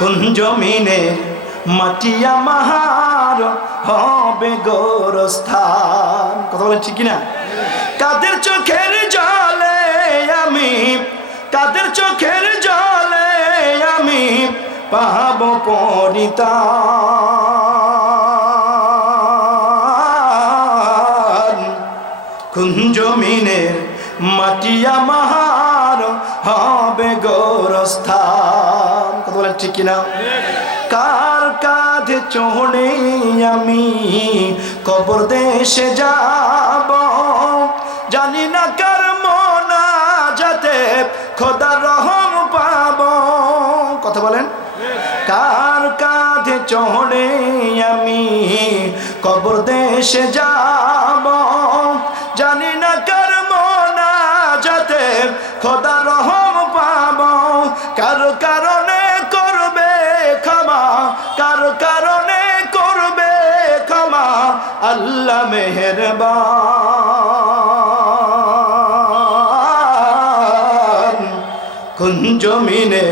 কোন জমিনে মাটি আমার হবে গোরস্থান। কথা বলেন ঠিক কিনা? কাদের চোখের জলে আমি, কাদের চোখের জলে আমি পাবো পরিত্রাণ। কোন জমিনের মাটি আমার হবে গোরস্থান। কথা বলেন ঠিক কিনা? কার কাঁধে চড়ে আমি কবর দেশে যাব, জানি না কার মোনাজাতে খোদার রহম পাবো। কথা বলেন। কার কাঁধে চড়ে আমি কবর দেশে যাব, জানি না কার মোনাজাতে খোদার রহম পাবো। কার কারণে করবে ক্ষমা, কার কারণে করবে ক্ষমা আল্লাহ মেহেরবান। কোন জমিনে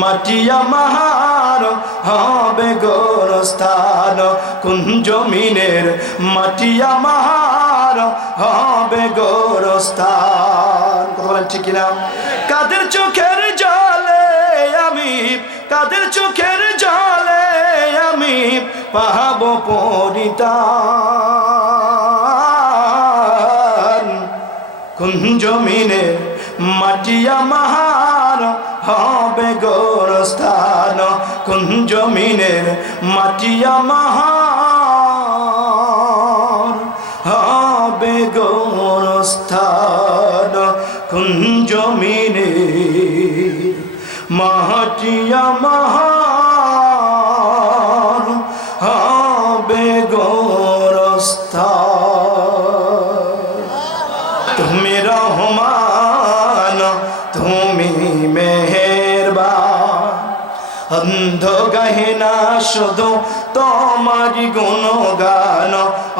মাটি আমার হবে গোরস্থান। কোন জমিনের মাটি আমার হবে গোরস্থান। কথা বলেন ঠিক কিনা? কাদের চোখের জলে আমি, কাদের চোখের জলে আমি পাবো পরিত্রাণ। কোন জমিনে মাটি আমার হবে গোরস্থান। কোন জমিনের মাটি আমার হবে গোরস্থান। কোন জমিনে মাটি আমার হবে গোরস্থান। তুমি রহমান, তুমি মেহেরবান। অন্ধ গাহে না শুধু তোমারি গুণগান,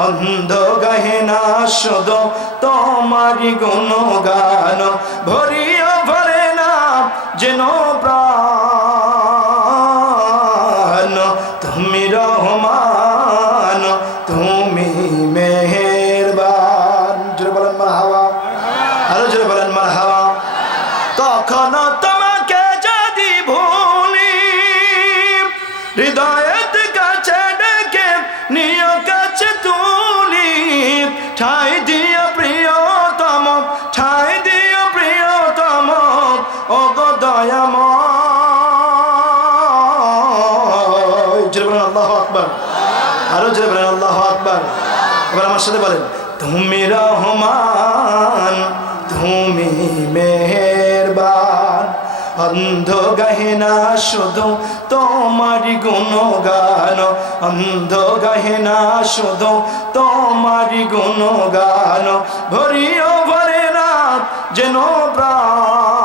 অন্ধ গাহে না শুধু তোমারি গুণগান। ভরিও ভরে না যেন প্রাণ। তুমি রহমান, তুমি মেহেরবান। জোরে বলেন মারহাবা, আরো জোরে বলেন মারহাবা। কখনো তোমাকে যদি ভুলি, হৃদয়ের কাছে ডেকে নিয় কাছে তুলি। ঠাই দিও প্রিয়তম, ঠাই দিও প্রিয়তম ও গো দয়াময়। জোরে বলেন আল্লাহু আকবার, আরো জোরে বলেন আল্লাহু আকবার। এবার আমার সাথে বলেন, তুমি রহমান, তুমি মেহেরবান। অন্ধ গাহে না শুধু তোমারি গুণগান, অন্ধ গাহে না শুধু তোমারি গুণগান। ভরিও ভরে না যেন প্রাণ।